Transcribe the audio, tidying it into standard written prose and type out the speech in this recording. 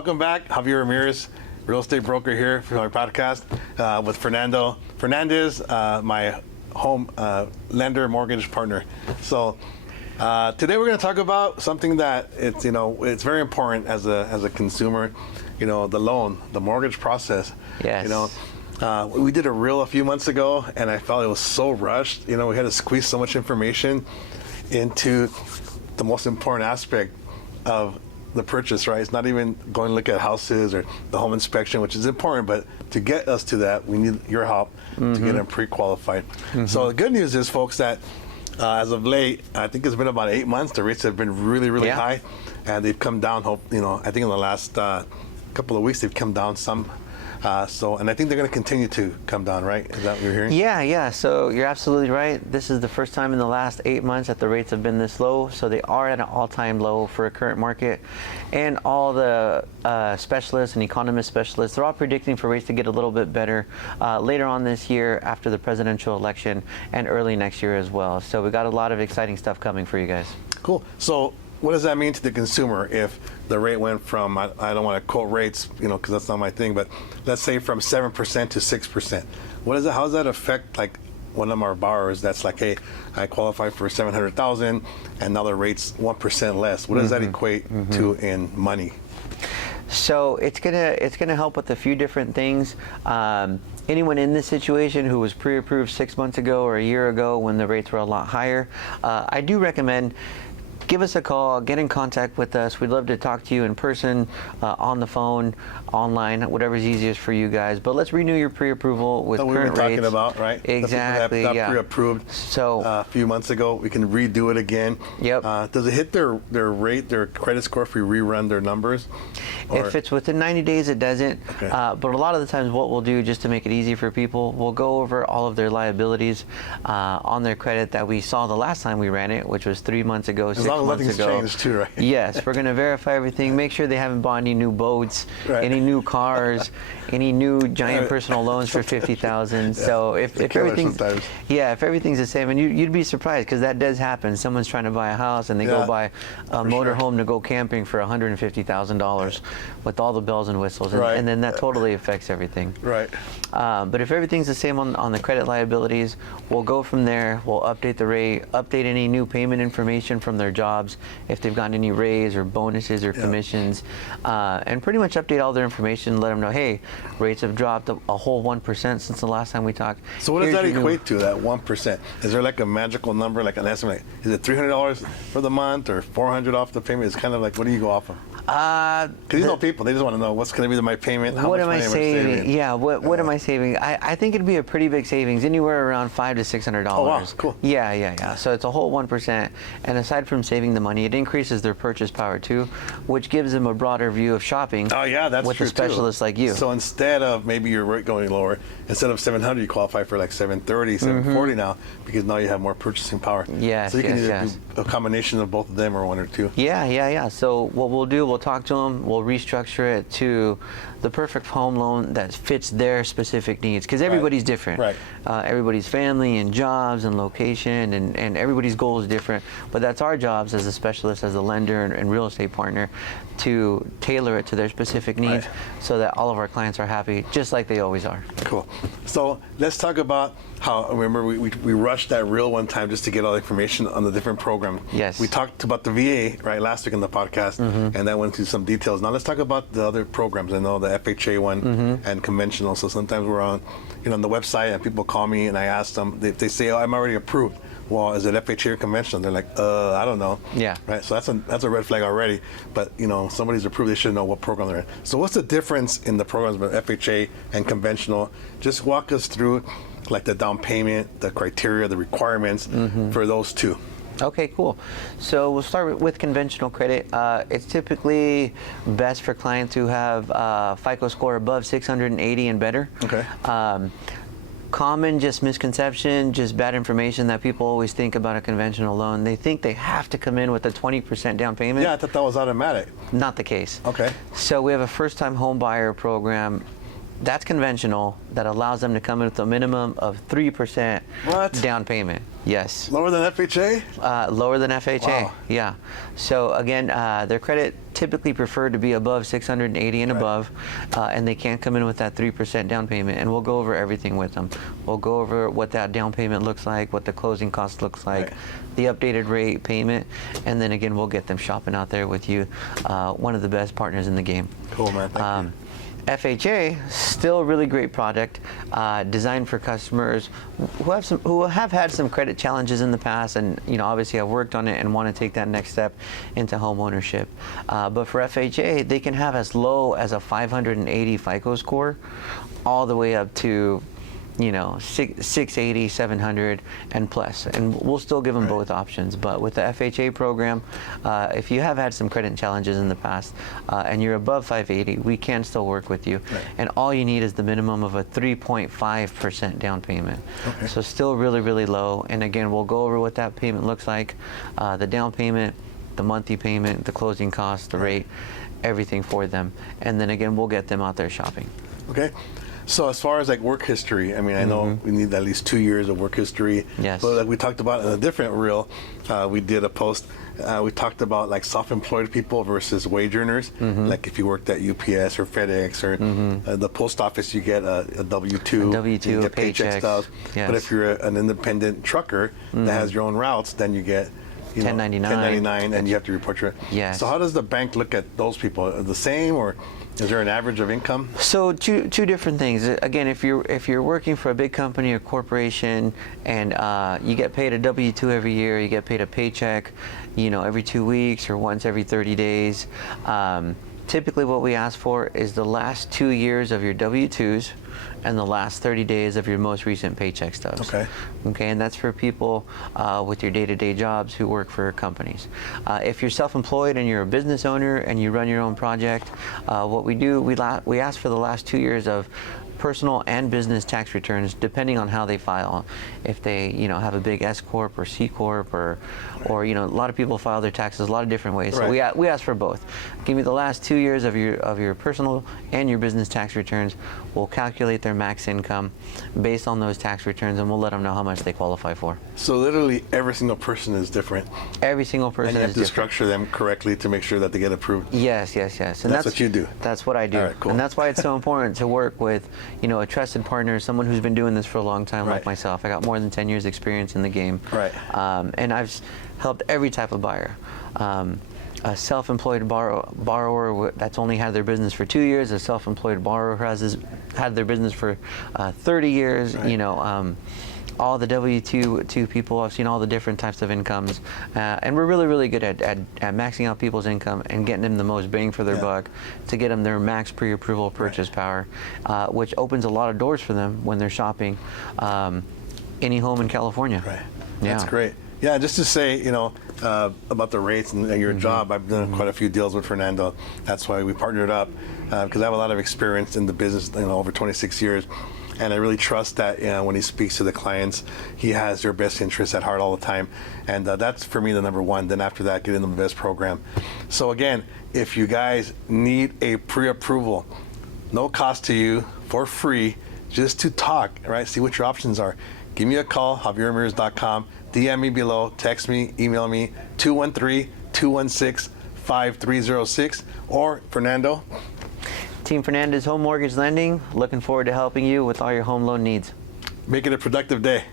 welcome back. Javier Ramirez, real estate broker here for our podcast with Fernando Fernandez, my home lender mortgage partner. So today we're going to talk about something that it's very important as a consumer. The loan, the mortgage process. Yes. We did a reel a few months ago, and I felt it was so rushed. We had to squeeze so much information into the most important aspect of the purchase, right? It's not even going to look at houses or the home inspection, which is important, but to get us to that, we need your help to get them pre-qualified. So the good news is, folks, that as of late, I think it's been about 8 months, the rates have been really high, and they've come down. I think in the last couple of weeks, they've come down some. And I think they're going to continue to come down, right? Is that what you're hearing? Yeah. So you're absolutely right. This is the first time in the last 8 months that the rates have been this low. So they are at an all-time low for a current market. And all the specialists and economist specialists, they're all predicting for rates to get a little bit better later on this year after the presidential election and early next year as well. So we got a lot of exciting stuff coming for you guys. Cool. So what does that mean to the consumer if the rate went from, I don't want to quote rates, because that's not my thing, but let's say from 7% to 6%. How does that affect like one of our borrowers that's like, hey, I qualify for $700,000 and now the rate's 1% less. What does that equate to in money? So it's gonna help with a few different things. Anyone in this situation who was pre-approved 6 months ago or a year ago when the rates were a lot higher, I do recommend give us a call, get in contact with us. We'd love to talk to you in person, on the phone, online, whatever's easiest for you guys. But let's renew your pre-approval with current rates. We've been talking about, right? Exactly, the people that got pre-approved a few months ago, we can redo it again. Yep. Does it hit their rate, their credit score if we rerun their numbers? If it's within 90 days, it doesn't. Okay. But a lot of the times what we'll do, just to make it easy for people, we'll go over all of their liabilities on their credit that we saw the last time we ran it, which was 3 months ago, 6 months ago. Changed too, right? Yes, we're going to verify everything, make sure they haven't bought any new boats, any new cars, any new giant personal loans for $50,000. So if everything's the same, and you'd be surprised because that does happen. Someone's trying to buy a house and they go buy a motorhome to go camping for $150,000 with all the bells and whistles, and then that totally affects everything. Right. But if everything's the same on the credit liabilities, we'll go from there. We'll update the rate, update any new payment information from their jobs, if they've gotten any raise or bonuses or commissions, and pretty much update all their information, let them know, hey, rates have dropped a whole 1% since the last time we talked. So what does that equate to, that 1%? Is there like a magical number, like an estimate? Is it $300 for the month or $400 off the payment? It's kind of like, what do you go off of? Because people, they just want to know what's going to be my payment, how much money am I saving? Yeah, what am I saving? I think it'd be a pretty big savings, anywhere around $500 to $600. Oh, wow, cool. Yeah. So it's a whole 1%. And aside from saving the money, it increases their purchase power too, which gives them a broader view of shopping with a specialist like you. So instead of maybe your rate going lower, instead of $700, you qualify for like $730, $740 now, because now you have more purchasing power. Yes, so you can either do a combination of both of them or one or two. Yeah. So what we'll do, we'll talk to them, we'll restructure it to the perfect home loan that fits their specific needs, because everybody's different. Right. Everybody's family and jobs and location and everybody's goal is different, but that's our jobs as a specialist, as a lender and real estate partner, to tailor it to their specific needs so that all of our clients are happy, just like they always are. Cool. So let's talk about how, remember we rushed that reel one time just to get all the information on the different programs. Yes. We talked about the VA, last week in the podcast, and that went into some details. Now let's talk about the other programs. I know the FHA one and conventional. So sometimes we're on, on the website and people call me and I ask them, they say, oh, I'm already approved. Well, is it FHA or conventional? They're like, I don't know. Yeah. Right. So that's a red flag already. But somebody's approved, they should know what program they're in. So what's the difference in the programs with FHA and conventional? Just walk us through like the down payment, the criteria, the requirements for those two. Okay, cool. So we'll start with conventional credit. It's typically best for clients who have FICO score above 680 and better. Okay. Common just misconception, just bad information that people always think about a conventional loan. They think they have to come in with a 20% down payment. Yeah, I thought that was automatic. Not the case. Okay. So we have a first-time home buyer program that's conventional that allows them to come in with a minimum of 3% down payment. Yes. Lower than FHA? Lower than FHA. Wow. Yeah. So again, their credit typically preferred to be above 680 and above, and they can't come in with that 3% down payment. And we'll go over everything with them. We'll go over what that down payment looks like, what the closing cost looks like, the updated rate payment, and then again we'll get them shopping out there with you. One of the best partners in the game. Cool, man. Thank you. FHA, still a really great product, designed for customers who have had some credit challenges in the past, and obviously have worked on it and want to take that next step into home ownership. But for FHA, they can have as low as a 580 FICO score, all the way up to 680, 700, and plus. And we'll still give them both options. But with the FHA program, if you have had some credit challenges in the past and you're above 580, we can still work with you. And all you need is the minimum of a 3.5% down payment. So still really, really low. And again, we'll go over what that payment looks like, the down payment, the monthly payment, the closing costs, the rate, everything for them. And then again, we'll get them out there shopping. Okay. So as far as like work history, I mean, I know we need at least 2 years of work history. Yes. But like we talked about in a different reel, we did a post. We talked about like self-employed people versus wage earners. Like if you worked at UPS or FedEx or the post office, you get a W-2. A W-2, you a get paycheck stubs. Yes. But if you're an independent trucker that has your own routes, then you get 1099, and you have to report your. Yes. So how does the bank look at those people? Are the same, or is there an average of income? So two different things. Again, if you're working for a big company or corporation and you get paid a W-2 every year, you get paid a paycheck, every 2 weeks or once every 30 days. Typically what we ask for is the last 2 years of your W-2s and the last 30 days of your most recent paycheck stubs. Okay, and that's for people with your day-to-day jobs who work for companies. If you're self-employed and you're a business owner and you run your own project, what we do, we ask for the last 2 years of personal and business tax returns, depending on how they file. If they, have a big S corp or C corp, or a lot of people file their taxes a lot of different ways. So we ask for both. Give me the last 2 years of your personal and your business tax returns. We'll calculate their max income based on those tax returns, and we'll let them know how much they qualify for. So literally every single person is different. Every single person is different. And you have to structure them correctly to make sure that they get approved. Yes. And that's what you do. That's what I do. All right, cool. And that's why it's so important to work with, a trusted partner, someone who's been doing this for a long time, like myself. I got more than 10 years experience in the game. And I've helped every type of buyer. A self-employed borrower that's only had their business for 2 years, a self-employed borrower who has had their business for 30 years, all the W-2 people. I've seen all the different types of incomes, and we're really, really good at maxing out people's income and getting them the most bang for their buck to get them their max pre-approval purchase power, which opens a lot of doors for them when they're shopping any home in California. That's great. Yeah, just to say, about the rates and your job, I've done quite a few deals with Fernando. That's why we partnered up, because I have a lot of experience in the business, over 26 years. And I really trust that when he speaks to the clients, he has their best interests at heart all the time. And that's, for me, the number one. Then after that, getting them the best program. So again, if you guys need a pre-approval, no cost to you, for free, just to talk, see what your options are. Give me a call, JavierRamirez.com. DM me below, text me, email me, 213-216-5306. Or Fernando. Team Fernandez Home Mortgage Lending, looking forward to helping you with all your home loan needs. Make it a productive day.